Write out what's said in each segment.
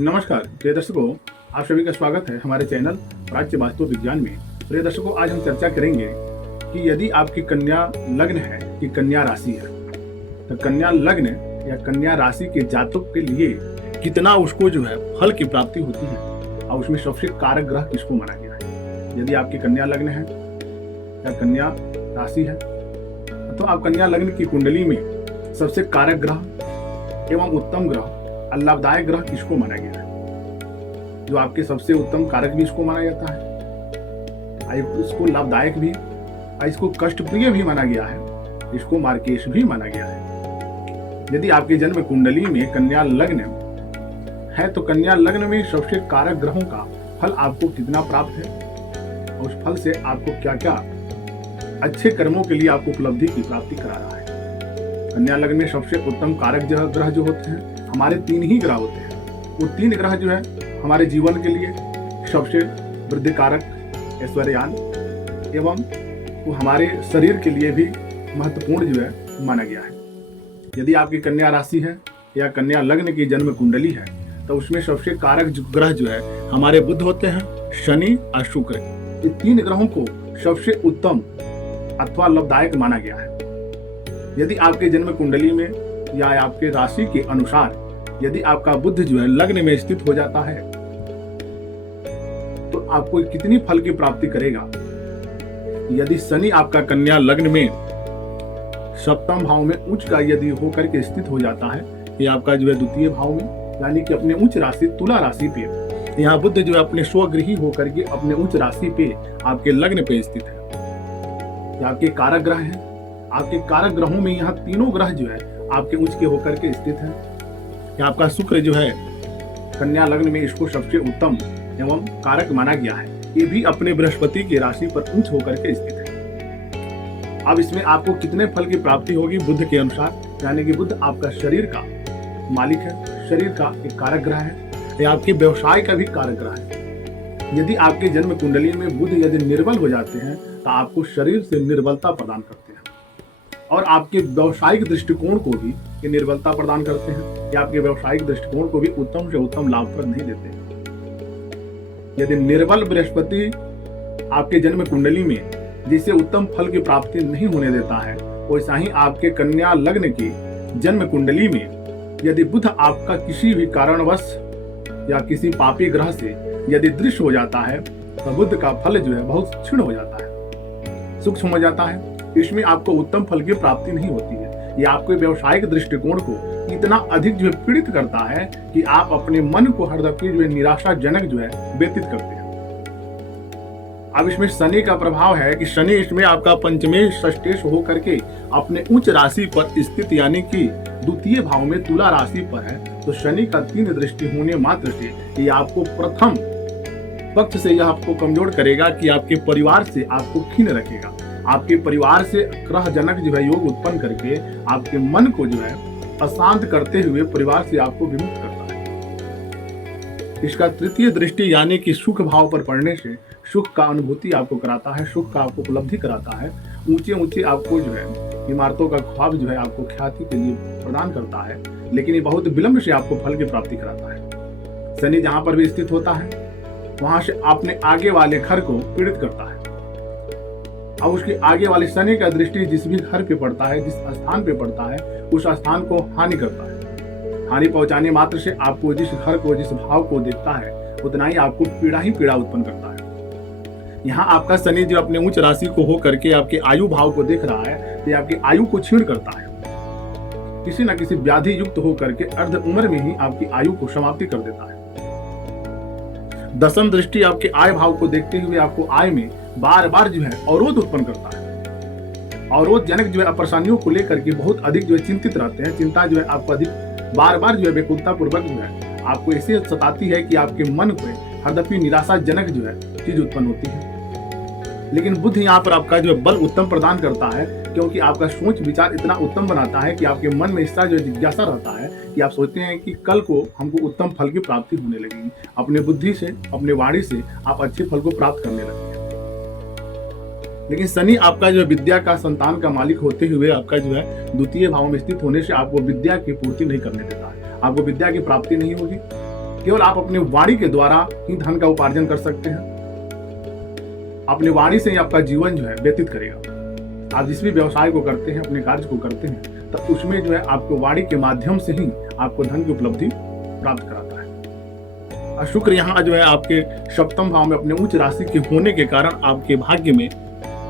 नमस्कार प्रिय दर्शकों, आप सभी का स्वागत है हमारे चैनल प्राच्य वास्तु विज्ञान में। प्रिय दर्शकों, आज हम चर्चा करेंगे कि यदि आपकी कन्या लग्न है कि कन्या राशि है, तो कन्या लग्न या कन्या राशि के जातक के लिए कितना उसको जो है फल की प्राप्ति होती है और उसमें सबसे कारक ग्रह किसको माना गया है। यदि आपकी कन्या लग्न है या कन्या राशि है, तो आप कन्या लग्न की कुंडली में सबसे कारक ग्रह एवं उत्तम ग्रह लाभदायक ग्रह किसको माना गया है। जो आपके सबसे उत्तम कारक भी इसको माना जाता है, इसको लाभदायक भी, इसको कष्टप्रिय भी माना गया है, इसको मार्केश भी माना गया है। यदि आपके जन्म कुंडली में कन्या लग्न है तो कन्या लग्न में सबसे कारक ग्रहों का फल आपको कितना प्राप्त है, उस फल से आपको क्या क्या अच्छे कर्मों के लिए आपको उपलब्धि की प्राप्ति करा रहा है। कन्या लग्न में सबसे उत्तम कारक ग्रह जो होते हैं, हमारे 3 ही ग्रह होते हैं। वो 3 ग्रह जो है हमारे जीवन के लिए सबसे वृद्धि कारक, ऐश्वर्यान एवं वो हमारे शरीर के लिए भी महत्वपूर्ण जो है माना गया है। यदि आपकी कन्या राशि है या कन्या लग्न की जन्म कुंडली है तो उसमें सबसे कारक ग्रह जो है हमारे बुध होते हैं, शनि और शुक्र। ये 3 ग्रहों को सबसे उत्तम अथवा लाभदायक माना गया है। यदि आपके जन्म कुंडली में या आपके राशि के अनुसार यदि आपका बुध जो है लग्न में स्थित हो जाता है तो आपको कितनी फल की प्राप्ति करेगा। यदि शनि आपका कन्या लग्न में सप्तम भाव में उच्च का यदि होकर के स्थित हो जाता है, ये आपका जो है द्वितीय भाव में यानी कि अपने उच्च राशि तुला राशि पे, यहाँ बुध जो है अपने स्वगृही होकर के अपने उच्च राशि पे आपके लग्न पे स्थित है। ये आपके कारक ग्रह हैं। आपके कारक ग्रहों में यहाँ तीनों ग्रह जो है आपके उच्च के होकर के स्थित है। आपका शुक्र जो है कन्या लग्न में इसको सबसे उत्तम एवं कारक माना गया है। ये भी अपने बृहस्पति की राशि पर उच्च होकर के स्थित है। अब इसमें आपको कितने फल की प्राप्ति होगी बुध के अनुसार, यानी कि बुध आपका शरीर का मालिक है, शरीर का एक कारक ग्रह है, या आपके व्यवसाय का भी कारक ग्रह है। यदि आपके जन्म कुंडली में बुध यदि निर्बल हो जाते हैं तो आपको शरीर से निर्बलता प्रदान करते हैं और आपके व्यवसायिक दृष्टिकोण को भी ये निर्बलता प्रदान करते हैं या आपके व्यवसायिक दृष्टिकोण को भी उत्तम से उत्तम लाभप्रद नहीं देते। यदि निर्बल बृहस्पति आपके जन्म कुंडली में जिसे उत्तम फल की प्राप्ति नहीं होने देता है, वैसा ही आपके कन्या लग्न की जन्म कुंडली में यदि बुध आपका किसी भी कारणवश या किसी पापी ग्रह से यदि दृश्य हो जाता है तो बुध का फल जो है बहुत क्षीण हो जाता है, सूक्ष्म हो जाता है। इसमें आपको उत्तम फल की प्राप्ति नहीं होती है। ये आपके व्यवसायिक दृष्टिकोण को इतना अधिक जो है पीड़ित करता है कि आप अपने मन को हरदम जो है निराशाजनक जो है व्यतीत करते हैं। अब इसमें शनि का प्रभाव है कि शनि इसमें आपका पंचमेश षष्ठेश होकर के अपने उच्च राशि पर स्थित यानी कि द्वितीय भाव में तुला राशि पर है। तो शनि का 3 दृष्टि होने मात्र से ये आपको प्रथम पक्ष से यह आपको कमजोर करेगा कि आपके परिवार से आपको खीन रखेगा। आपके परिवार से ग्रहजनक जो है योग उत्पन्न करके आपके मन को जो है अशांत करते हुए परिवार से आपको विमुक्त करता है। इसका 3 दृष्टि यानी कि सुख भाव पर पड़ने से सुख का अनुभूति आपको कराता है, सुख का आपको उपलब्धि कराता है, ऊंचे ऊंचे आपको जो है इमारतों का ख्वाब जो है आपको ख्याति के लिए प्रदान करता है, लेकिन ये बहुत विलंब से आपको फल की प्राप्ति कराता है। शनि जहां पर भी स्थित होता है वहां से अपने आगे वाले घर को पीड़ित करता है और उसके आगे वाले शनि का दृष्टि जिस भी घर पे पड़ता है, जिस स्थान पे पड़ता है, उस स्थान को हानि करता है। हानि पहुंचाने मात्र से आपको जिस घर को जिस भाव को देखता है उतना ही आपको पीड़ा ही पीड़ा उत्पन्न करता है। यहाँ आपका शनि जो अपने उच्च राशि को हो करके आपके आयु भाव को देख रहा है तो आपकी आयु को छीण करता है। किसी न किसी व्याधि युक्त होकर के अर्ध उम्र में ही आपकी आयु को समाप्ति कर देता है। 10वीं दृष्टि आपके आय भाव को देखते हुए आपको आय में बार बार जो है अवरोध उत्पन्न करता है। अवरोध जनक जो है परेशानियों को लेकर के बहुत अधिक जो है चिंतित रहते हैं। चिंता जो है आपको अधिक बार बार जो है व्याकुलता पूर्वक जो है आपको ऐसे सताती है कि आपके मन को हरदपी निराशाजनक जो है चीज उत्पन्न होती है। लेकिन बुध यहाँ पर आपका जो है बल उत्तम प्रदान करता है, क्योंकि आपका सोच विचार इतना उत्तम बनाता है कि आपके मन में इसका जो जिज्ञासा रहता है कि आप सोचते हैं कि कल को हमको उत्तम फल की प्राप्ति होने लगेगी। अपने बुद्धि से, अपने वाणी से आप अच्छे फल को प्राप्त करने लगते हैं। लेकिन शनि आपका जो विद्या का संतान का मालिक होते हुए आपका जो है द्वितीय भाव में स्थित होने से आपको विद्या की पूर्ति नहीं करने देता है, आपको विद्या की प्राप्ति नहीं होगी। केवल आप अपनी वाणी के द्वारा ही धन का उपार्जन कर सकते हैं। अपनी वाणी से ही आपका जीवन जो है व्यतीत करेगा। आप जिस भी व्यवसाय को करते हैं, अपने कार्य को करते हैं, तो उसमें जो है आपको वाणी के माध्यम से ही आपको धन की उपलब्धि प्राप्त कराता है। और शुक्र यहाँ जो है आपके सप्तम भाव में अपने उच्च राशि के होने के कारण आपके भाग्य में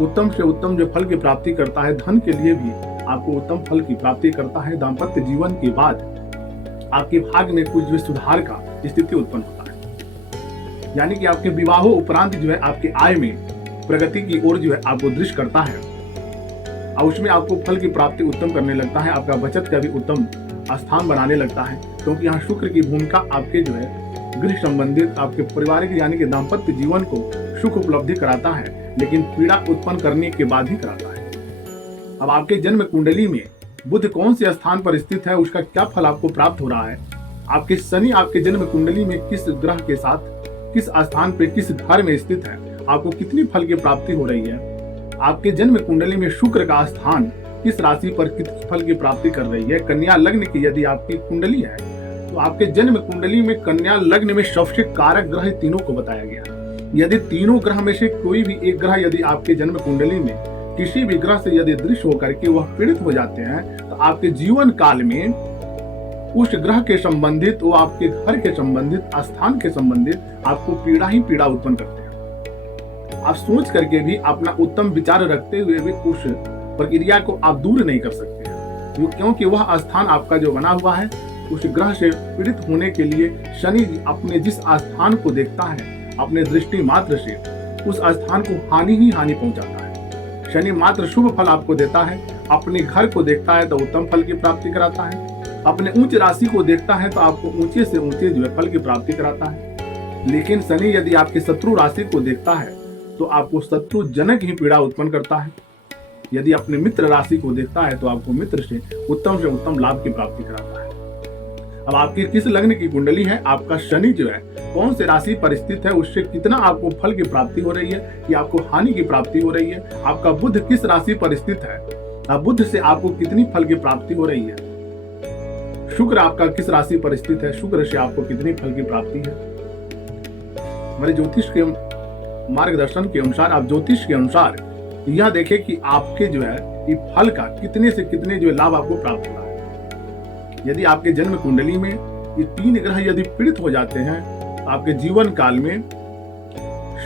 उत्तम से उत्तम जो फल की प्राप्ति करता है, धन के लिए भी आपको उत्तम फल की प्राप्ति करता है। दाम्पत्य जीवन के बाद आपके भाग्य में कुछ जो सुधार का स्थिति उत्पन्न होता है, यानी कि आपके विवाहों उपरांत जो है आपके आय में प्रगति की ओर जो है आपको दृष्टि करता है और उसमें आपको फल की प्राप्ति उत्तम करने लगता है। आपका बचत का भी उत्तम स्थान बनाने लगता है, क्योंकि यहाँ शुक्र की भूमिका आपके जो है गृह संबंधित आपके पारिवारिक यानी कि दाम्पत्य जीवन को सुख उपलब्धि कराता है, लेकिन पीड़ा उत्पन्न करने के बाद ही कराता है। अब आपके जन्म कुंडली में बुध कौन से स्थान पर स्थित है, उसका क्या फल आपको प्राप्त हो रहा है, आपके शनि आपके जन्म कुंडली में किस ग्रह के साथ किस स्थान पे किस घर में स्थित है, आपको कितनी फल की प्राप्ति हो रही है, आपके जन्म कुंडली में शुक्र का स्थान किस राशि पर कितनी फल की प्राप्ति कर रही है। कन्या लग्न की यदि आपकी कुंडली है तो आपके जन्म कुंडली में कन्या लग्न में सबसे कारक ग्रह तीनों को बताया गया। यदि तीनों ग्रह में से कोई भी एक ग्रह यदि आपके जन्म कुंडली में किसी भी ग्रह से यदि दृश्य होकर के वह पीड़ित हो जाते हैं, तो आपके जीवन काल में उस ग्रह के संबंधित, वो आपके घर के संबंधित, स्थान के संबंधित आपको पीड़ा ही पीड़ा उत्पन्न करते हैं। आप सोच करके भी अपना उत्तम विचार रखते हुए भी उस प्रक्रिया को आप दूर नहीं कर सकते हैं, क्योंकि वह स्थान आपका जो बना हुआ है उस ग्रह से पीड़ित होने के लिए शनि अपने जिस स्थान को देखता है अपने दृष्टि मात्र से उस स्थान को हानि ही हानि पहुंचाता है। शनि मात्र शुभ फल आपको देता है, अपने घर को देखता है तो उत्तम फल की प्राप्ति कराता है, अपने उच्च राशि को देखता है तो आपको ऊंचे से ऊंचे जो है फल की प्राप्ति कराता है। लेकिन शनि यदि आपकी शत्रु राशि को देखता है तो आपको शत्रु जनक ही पीड़ा उत्पन्न करता है। यदि अपने मित्र राशि को देखता है तो आपको मित्र से उत्तम लाभ की प्राप्ति कराता है। अब आपकी किस लग्न की कुंडली है, आपका शनि जो है कौन से राशि पर स्थित है, उससे कितना आपको फल की प्राप्ति हो रही है कि आपको हानि की प्राप्ति हो रही है। आपका बुध किस राशि पर स्थित है, अब बुध से आपको कितनी फल की प्राप्ति हो रही है। शुक्र आपका किस राशि पर स्थित है, शुक्र से आपको कितनी फल की प्राप्ति है। हमारे ज्योतिष के मार्गदर्शन के अनुसार, आप ज्योतिष के अनुसार यह देखें कि आपके जो है ये फल का कितने से कितने जो लाभ आपको प्राप्त हो रहा है। यदि आपके जन्म कुंडली में ये तीन ग्रह यदि पीड़ित हो जाते हैं तो आपके जीवन काल में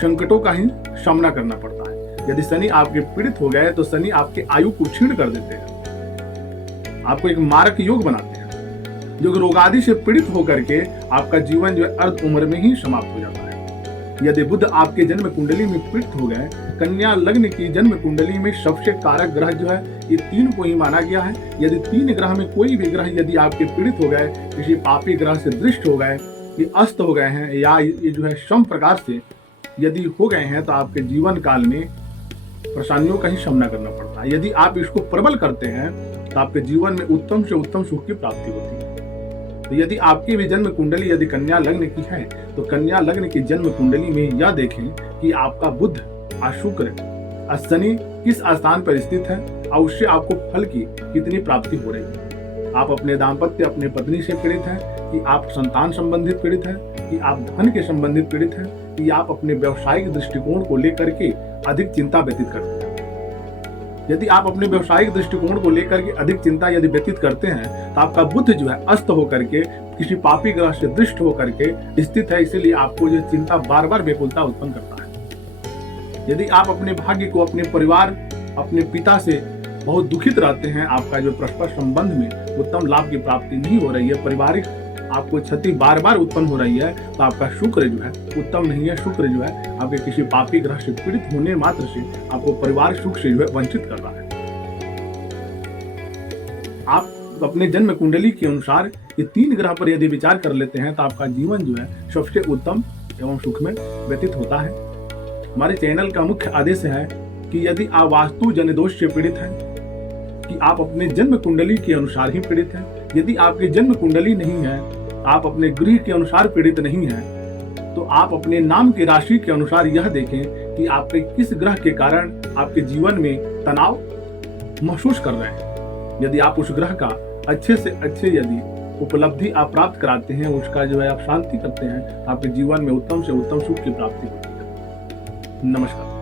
संकटों का ही सामना करना पड़ता है। यदि शनि आपके पीड़ित हो गए तो शनि आपके आयु को छीण कर देते हैं, आपको एक मारक योग बनाते हैं, जो रोगादि से पीड़ित होकर के आपका जीवन जो है अर्ध उम्र में ही समाप्त हो जाता है। यदि बुध आपके जन्म कुंडली में पीड़ित हो गए, कन्या लग्न की जन्म कुंडली में सबसे कारक ग्रह जो है ये तीन को ही माना गया है। यदि तीन ग्रह में कोई भी ग्रह यदि आपके पीड़ित हो गए, किसी पापी ग्रह से दृष्ट हो गए, ये अस्त हो गए हैं या ये जो है सम प्रकार से यदि हो गए हैं, तो आपके जीवन काल में परेशानियों का ही सामना करना पड़ता है। यदि आप इसको प्रबल करते हैं तो आपके जीवन में उत्तम से उत्तम सुख की प्राप्ति होती है। तो यदि आपकी भी जन्म कुंडली यदि कन्या लग्न की है तो कन्या लग्न की जन्म कुंडली में यह देखें कि आपका बुध और शुक्र और शनि किस स्थान पर स्थित है और उससे आपको फल की कितनी प्राप्ति हो रही है। आप अपने दाम्पत्य अपने पत्नी से पीड़ित हैं कि आप संतान संबंधित पीड़ित हैं कि आप धन के संबंधित पीड़ित हैं कि आप अपने व्यवसायिक दृष्टिकोण को लेकर के अधिक चिंता व्यतीत करते हैं। यदि आप अपने व्यवसायिक दृष्टिकोण को लेकर के अधिक चिंता यदि व्यतीत करते हैं तो आपका बुध जो है अस्त होकर के किसी पापी ग्रह से दृष्ट होकर के स्थित है, इसीलिए आपको जो चिंता बार बार व्याकुलता उत्पन्न करता है। यदि आप अपने भाग्य को अपने परिवार अपने पिता से बहुत दुखित रहते हैं, आपका जो परस्पर संबंध में उत्तम लाभ की प्राप्ति नहीं हो रही है, पारिवारिक आपको क्षति बार बार उत्पन्न हो रही है, तो आपका शुक्र जो है उत्तम नहीं है। शुक्र जो है आपके किसी पापी ग्रह से पीड़ित होने मात्र से आपको परिवार सुख से जो है वंचित कर रहा है। आप अपने जन्म कुंडली के अनुसार ये तीन ग्रह पर यदि विचार कर लेते हैं तो आपका जीवन जो है सबसे उत्तम एवं सुख में व्यतीत होता है। हमारे चैनल का मुख्य आदेश है कि यदि आप वास्तु जन दोष से पीड़ित हैं, कि आप अपने जन्म कुंडली के अनुसार ही पीड़ित हैं। यदि आपकी जन्म कुंडली नहीं है, आप अपने गृह के अनुसार पीड़ित नहीं हैं, तो आप अपने नाम की राशि के अनुसार यह देखें कि आपके किस ग्रह के कारण आपके जीवन में तनाव महसूस कर रहे हैं। यदि आप उस ग्रह का अच्छे से अच्छे यदि उपलब्धि आप प्राप्त कराते हैं, उसका जो है आप शांति करते हैं, आपके जीवन में उत्तम से उत्तम सुख की प्राप्ति होती है। नमस्कार।